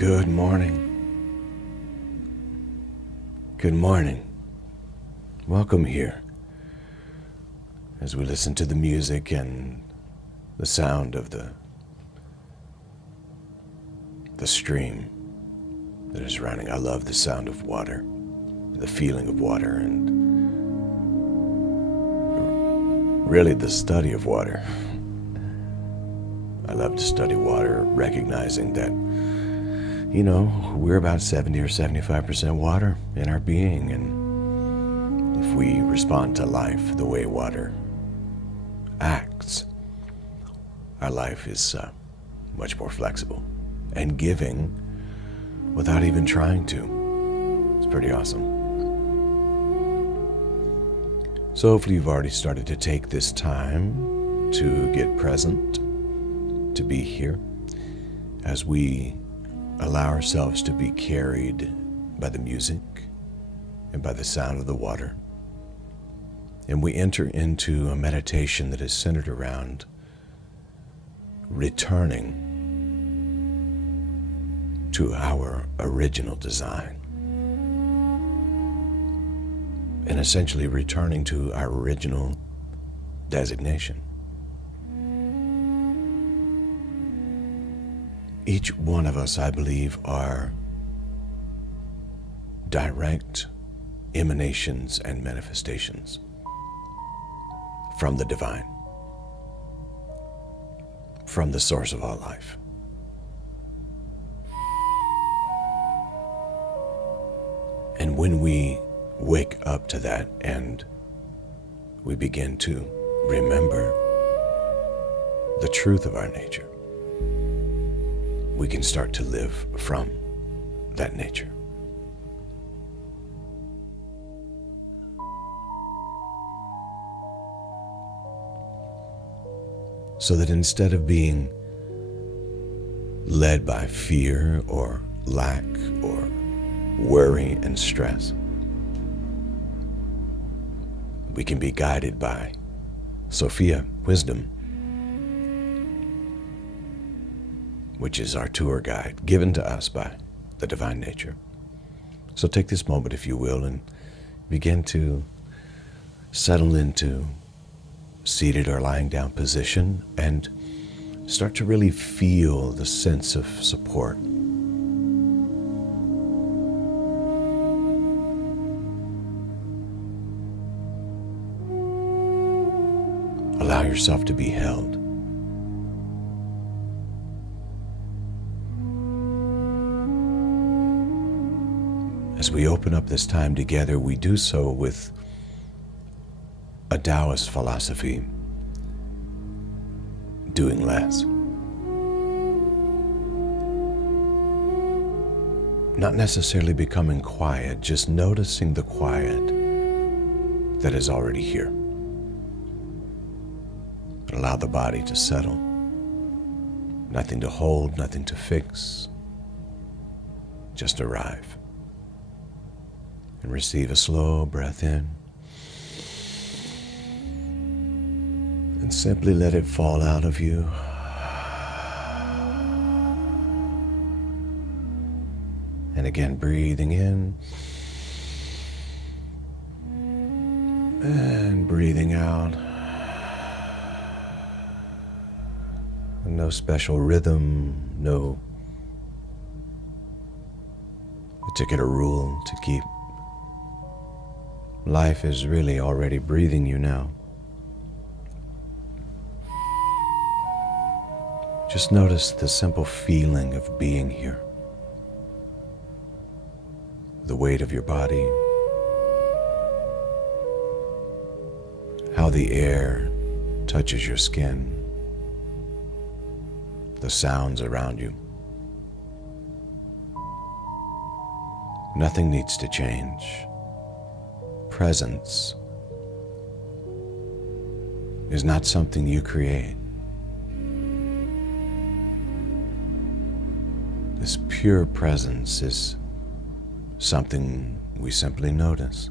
Good morning. Good morning. Welcome here as we listen to the music and the sound of the stream that is running. I love the sound of water, the feeling of water, and really the study of water. I love to study water, recognizing that we're about 70 or 75% water in our being, and if we respond to life the way water acts, our life is much more flexible and giving without even trying to. It's pretty awesome. So hopefully you've already started to take this time to get present, to be here, as we allow ourselves to be carried by the music and by the sound of the water. And we enter into a meditation that is centered around returning to our original design, and essentially returning to our original designation. Each one of us, I believe, are direct emanations and manifestations from the divine, from the source of all life. And when we wake up to that and we begin to remember the truth of our nature, we can start to live from that nature. So that instead of being led by fear or lack or worry and stress, we can be guided by Sophia, wisdom, which is our tour guide given to us by the divine nature. So take this moment, if you will, and begin to settle into seated or lying down position and start to really feel the sense of support. Allow yourself to be held. As we open up this time together, we do so with a Taoist philosophy: doing less. Not necessarily becoming quiet, just noticing the quiet that is already here. Allow the body to settle. Nothing to hold, nothing to fix. Just arrive. And receive a slow breath in. And simply let it fall out of you. And again, breathing in. And breathing out. No special rhythm, no particular rule to keep. Life is really already breathing you now. Just notice the simple feeling of being here. The weight of your body. How the air touches your skin. The sounds around you. Nothing needs to change. Presence is not something you create. This pure presence is something we simply notice.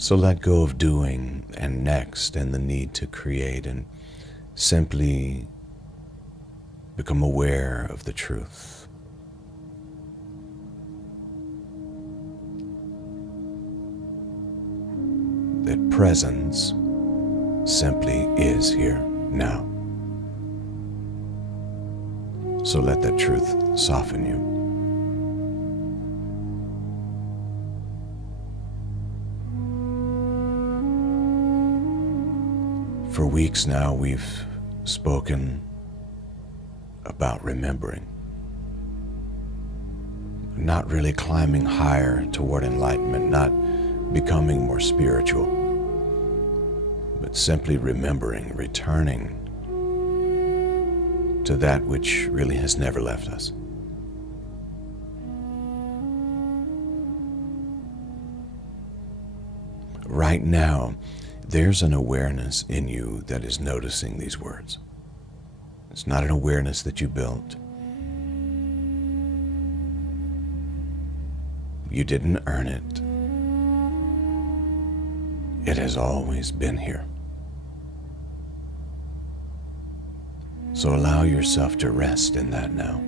So let go of doing and next and the need to create, and simply Become aware of the truth. That presence simply is here now. So let that truth soften you. For weeks now, we've spoken about remembering, not really climbing higher toward enlightenment, not becoming more spiritual, but simply remembering, returning to that which really has never left us. Right now, there's an awareness in you that is noticing these words. It's not an awareness that you built. You didn't earn it. It has always been here. So allow yourself to rest in that now.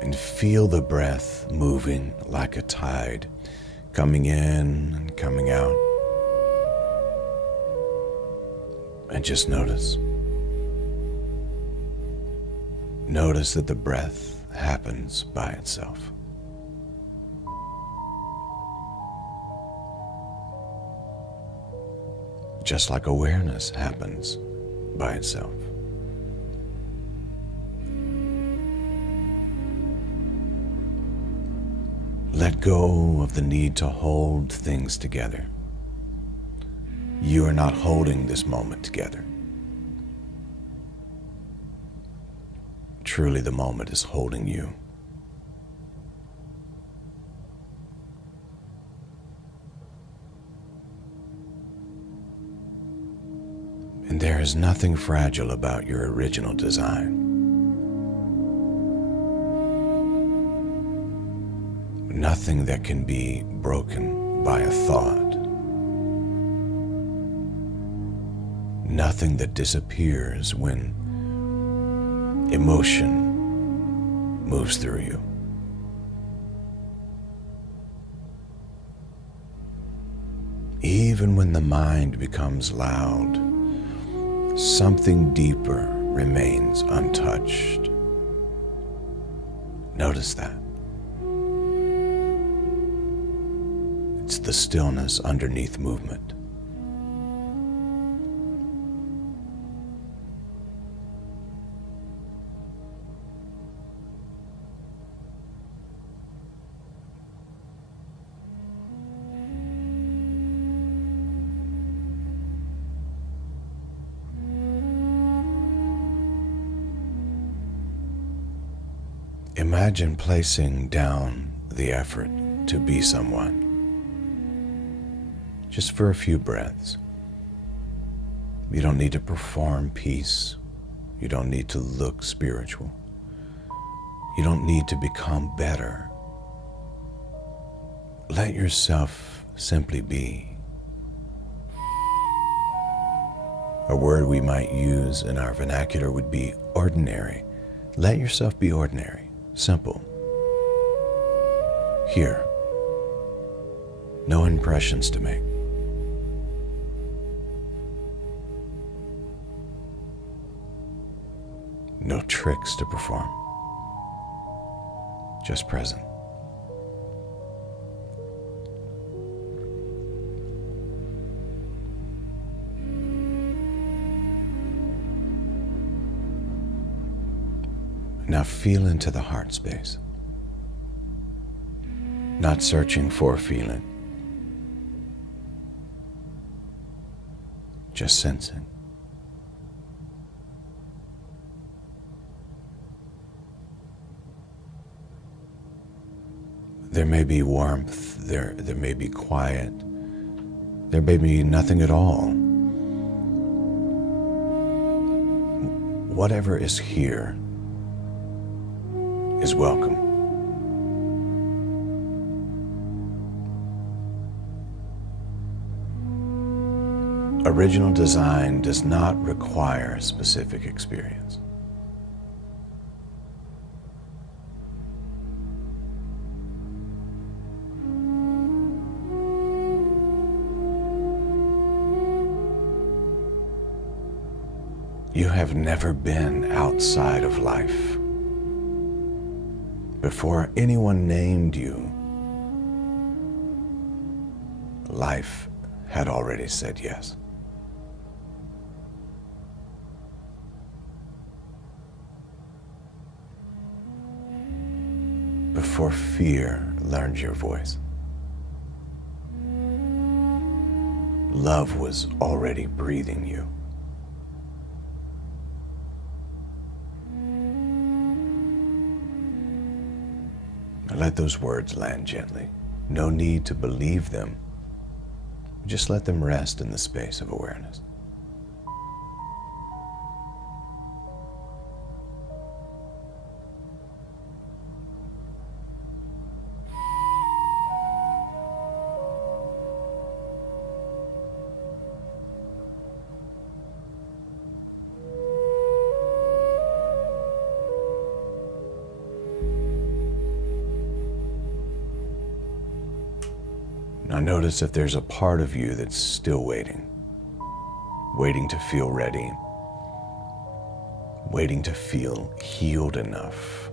And feel the breath moving like a tide, coming in and coming out. And just notice. Notice that the breath happens by itself. Just like awareness happens by itself. Let go of the need to hold things together. You are not holding this moment together. Truly, the moment is holding you. And there is nothing fragile about your original design. Nothing that can be broken by a thought. Nothing that disappears when emotion moves through you. Even when the mind becomes loud, something deeper remains untouched. Notice that. It's the stillness underneath movement. Imagine placing down the effort to be someone. Just for a few breaths. You don't need to perform peace. You don't need to look spiritual. You don't need to become better. Let yourself simply be. A word we might use in our vernacular would be ordinary. Let yourself be ordinary, simple. Here. No impressions to make. No tricks to perform. Just present. Now feel into the heart space. Not searching for a feeling. Just sensing. There may be warmth, there may be quiet, there may be nothing at all. whatever is here is welcome. Original design does not require specific experience. You have never been outside of life. Before anyone named you, life had already said yes. Before fear learned your voice, love was already breathing you. Now let those words land gently. No need to believe them. Just let them rest in the space of awareness. Now notice if there's a part of you that's still waiting to feel ready, waiting to feel healed enough,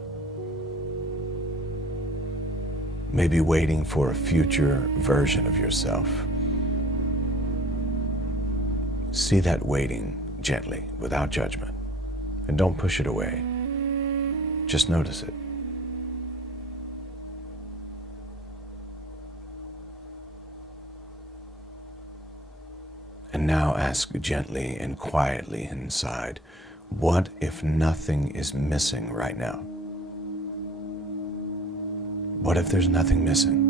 maybe waiting for a future version of yourself. See that waiting gently, without judgment, and don't push it away. Just notice it. And now ask gently and quietly inside, what if nothing is missing right now? What if there's nothing missing?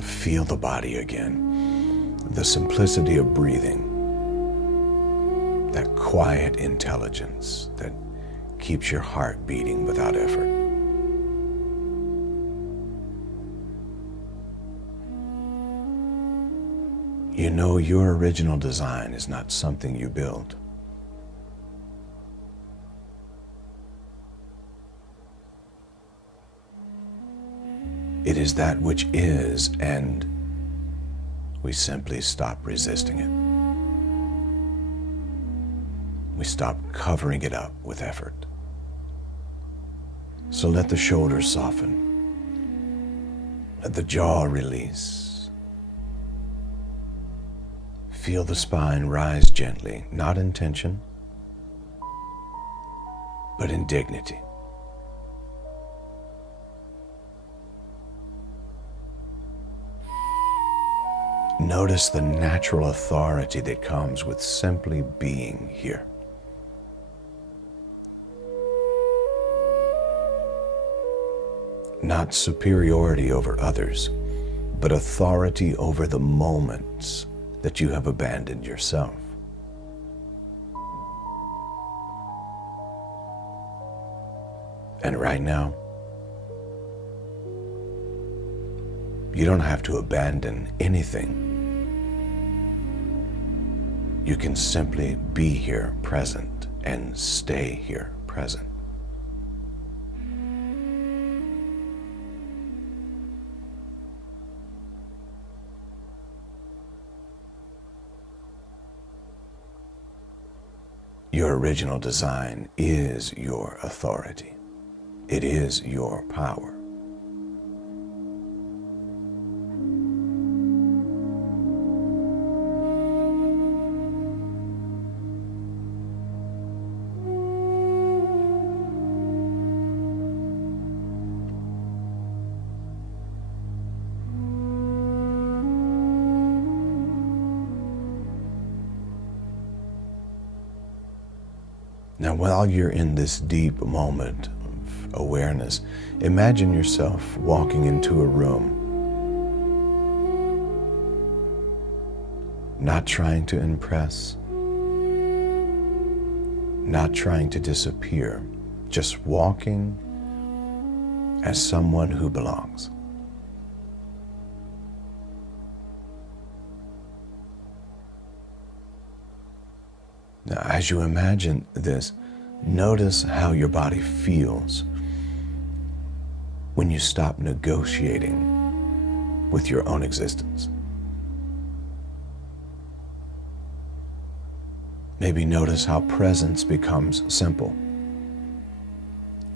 Feel the body again, the simplicity of breathing, that quiet intelligence that keeps your heart beating without effort. You know your original design is not something you build. It is that which is, and we simply stop resisting it. We stop covering it up with effort. So let the shoulders soften. Let the jaw release. Feel the spine rise gently, not in tension, but in dignity. Notice the natural authority that comes with simply being here. Not superiority over others, but authority over the moments that you have abandoned yourself. And right now, you don't have to abandon anything. You can simply be here present and stay here present. Your original design is your authority. It is your power. Now, while you're in this deep moment of awareness, imagine yourself walking into a room, not trying to impress, not trying to disappear, just walking as someone who belongs. Now, as you imagine this, notice how your body feels when you stop negotiating with your own existence. Maybe notice how presence becomes simple,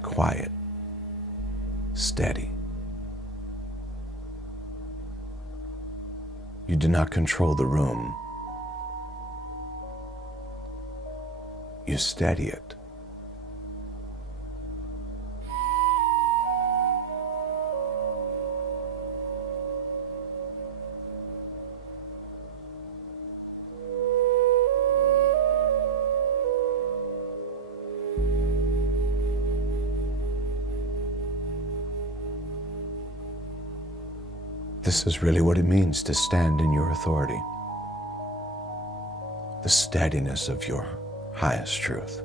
quiet, steady. You do not control the room. You steady it. This is really what it means to stand in your authority, the steadiness of your highest truth.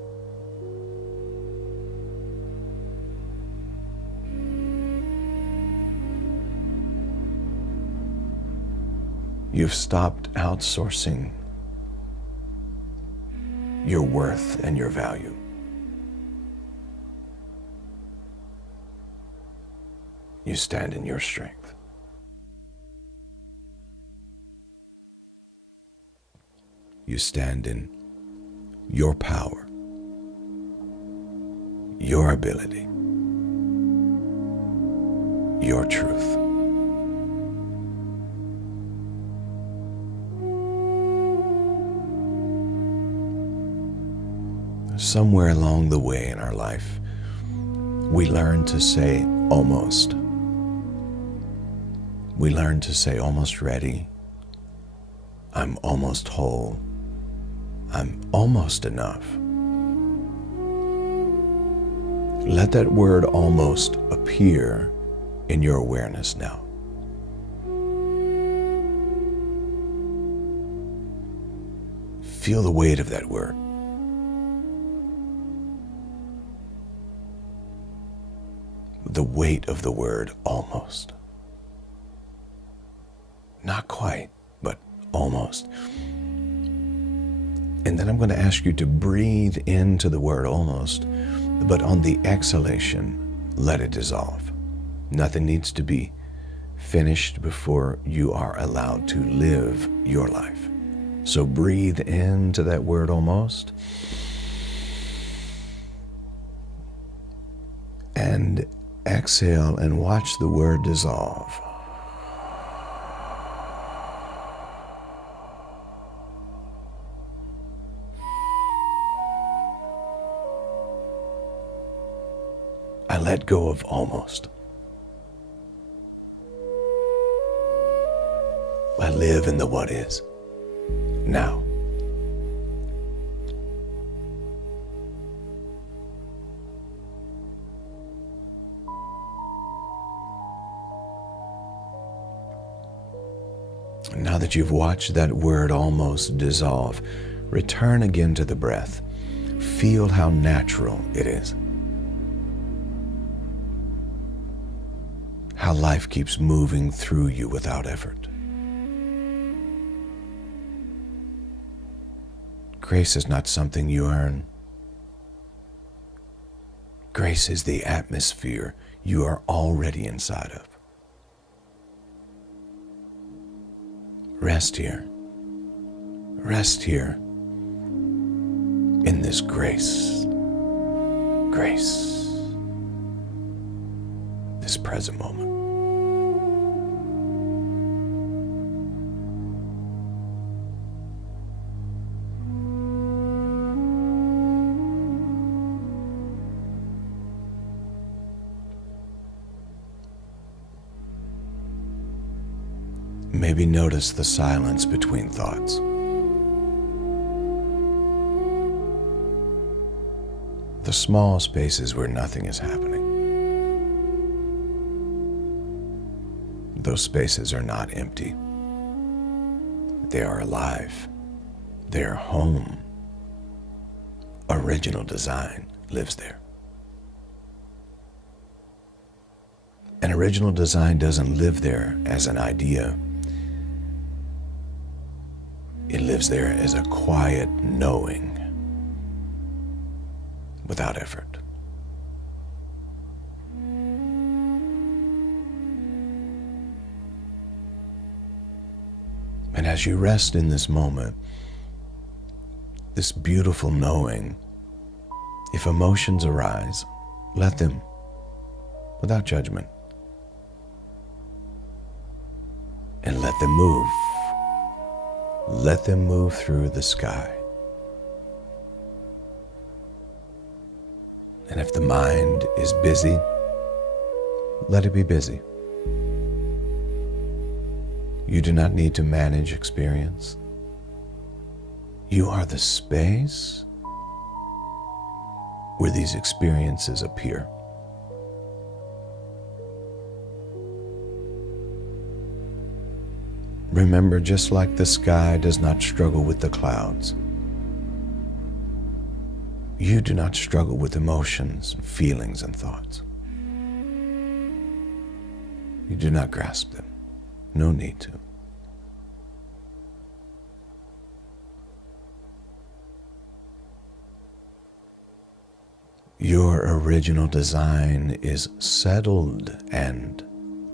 You've stopped outsourcing your worth and your value. You stand in your strength. You stand in your power, your ability, your truth. Somewhere along the way in our life, we learn to say almost. We learn to say almost ready. I'm almost whole. I'm almost enough. Let that word almost appear in your awareness now. Feel the weight of that word. The weight of the word almost. Not quite, but almost. And then I'm going to ask you to breathe into the word almost, but on the exhalation, let it dissolve. Nothing needs to be finished before you are allowed to live your life. So breathe into that word almost, and exhale and watch the word dissolve. I let go of almost. I live in the what is, now. Now that you've watched that word almost dissolve, return again to the breath. Feel how natural it is. How life keeps moving through you without effort. Grace is not something you earn. Grace is the atmosphere you are already inside of. Rest here. Rest here in this grace. Grace. This present moment. Maybe notice the silence between thoughts. the small spaces where nothing is happening. Those spaces are not empty. They are alive. They are home. Original design lives there. And original design doesn't live there as an idea. It lives there as a quiet knowing without effort. And as you rest in this moment, this beautiful knowing, if emotions arise, let them, without judgment. And let them move. Let them move through the sky. And if the mind is busy, let it be busy. You do not need to manage experience. You are the space where these experiences appear. Remember, just like the sky does not struggle with the clouds, you do not struggle with emotions, feelings, and thoughts. You do not grasp them. No need to. Your original design is settled and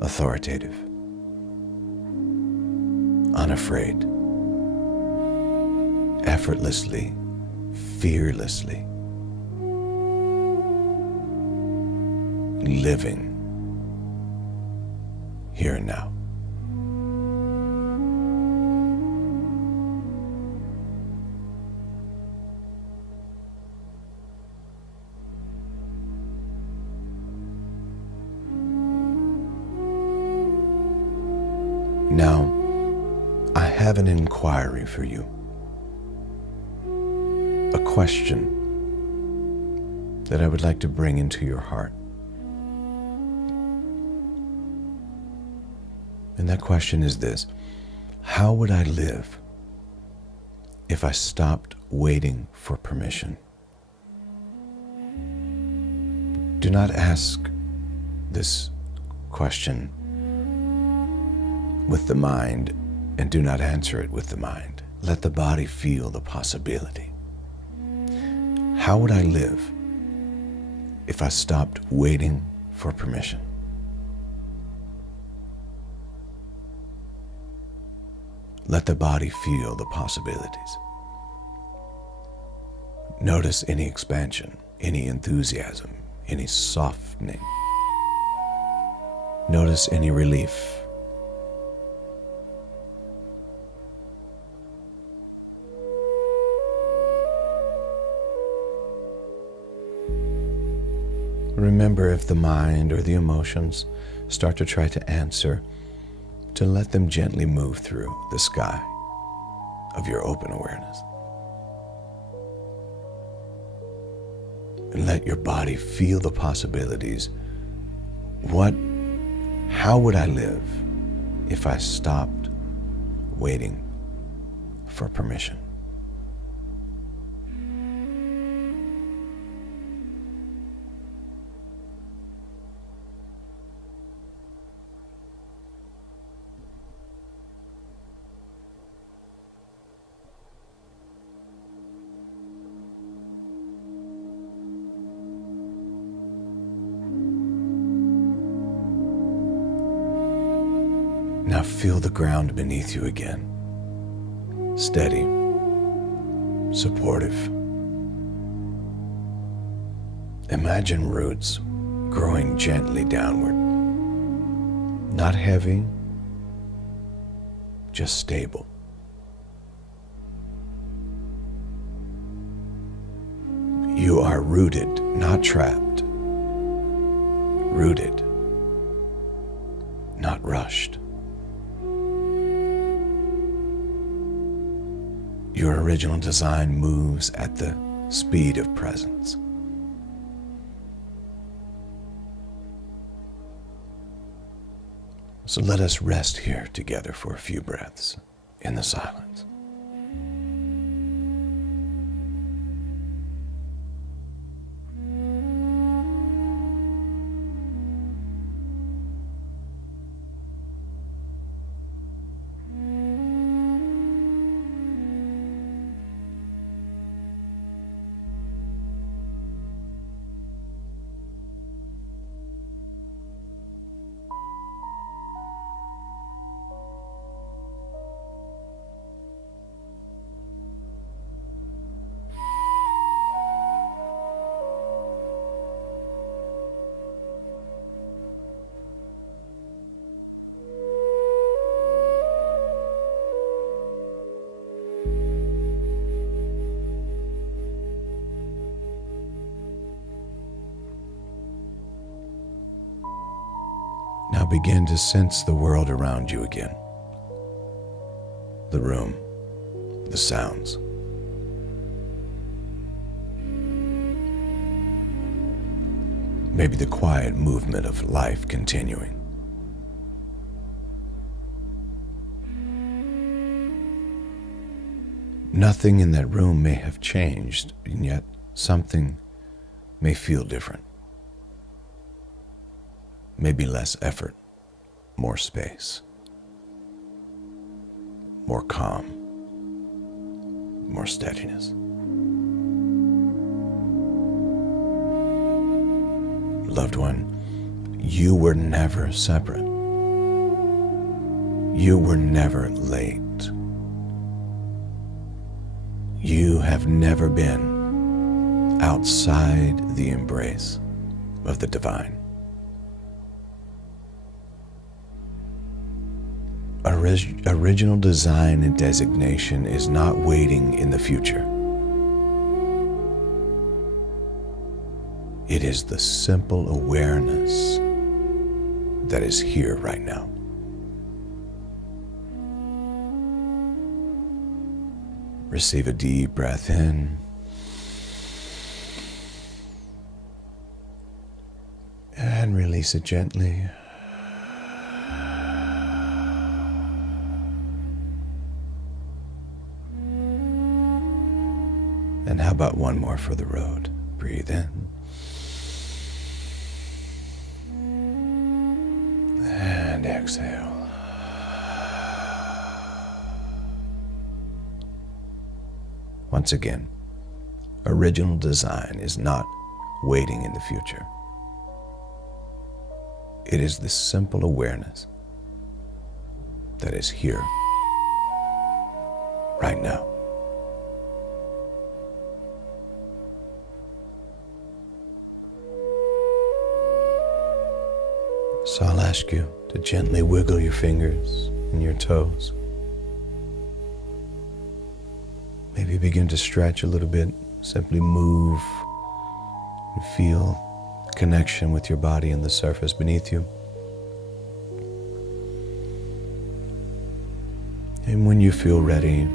authoritative, unafraid, effortlessly, fearlessly, living here and now. Now, I have an inquiry for you, a question that I would like to bring into your heart. And that question is this: how would I live if I stopped waiting for permission? Do not ask this question with the mind, and do not answer it with the mind. Let the body feel the possibility. How would I live if I stopped waiting for permission? Let the body feel the possibilities. Notice any expansion, any enthusiasm, any softening. Notice any relief. Remember, if the mind or the emotions start to try to answer, to let them gently move through the sky of your open awareness. And let your body feel the possibilities. How would I live if I stopped waiting for permission? Now feel the ground beneath you again. Steady, supportive. Imagine roots growing gently downward. Not heavy, just stable. You are rooted, not trapped. Rooted, not rushed. Your original design moves at the speed of presence. So let us rest here together for a few breaths in the silence. Now begin to sense the world around you again. The room, the sounds. Maybe the quiet movement of life continuing. Nothing in that room may have changed, and yet something may feel different. Maybe less effort, more space, more calm, more steadiness. Loved one, you were never separate. You were never late. You have never been outside the embrace of the divine. Original design and designation is not waiting in the future. It is the simple awareness that is here right now. Receive a deep breath in and release it gently. And how about one more for the road? Breathe in. And exhale. Once again, original design is not waiting in the future. It is the simple awareness that is here, right now. So I'll ask you to gently wiggle your fingers and your toes. Maybe begin to stretch a little bit. Simply move and feel connection with your body and the surface beneath you. And when you feel ready,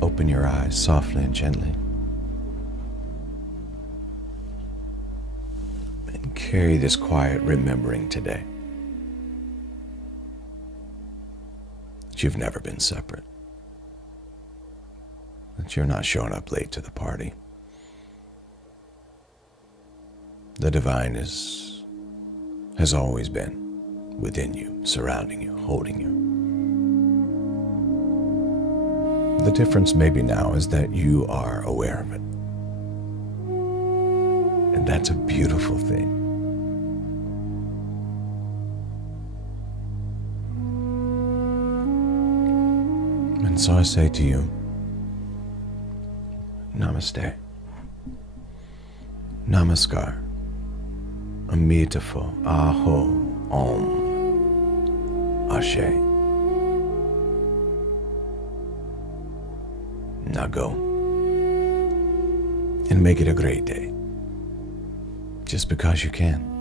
open your eyes softly and gently. And carry this quiet remembering today that you've never been separate, that you're not showing up late to the party. The divine has always been within you, surrounding you, holding you. The difference maybe now is that you are aware of it. And that's a beautiful thing. And so I say to you, Namaste, Namaskar, Amitabha, Aho, Om, Ashe. Now go and make it a great day, just because you can.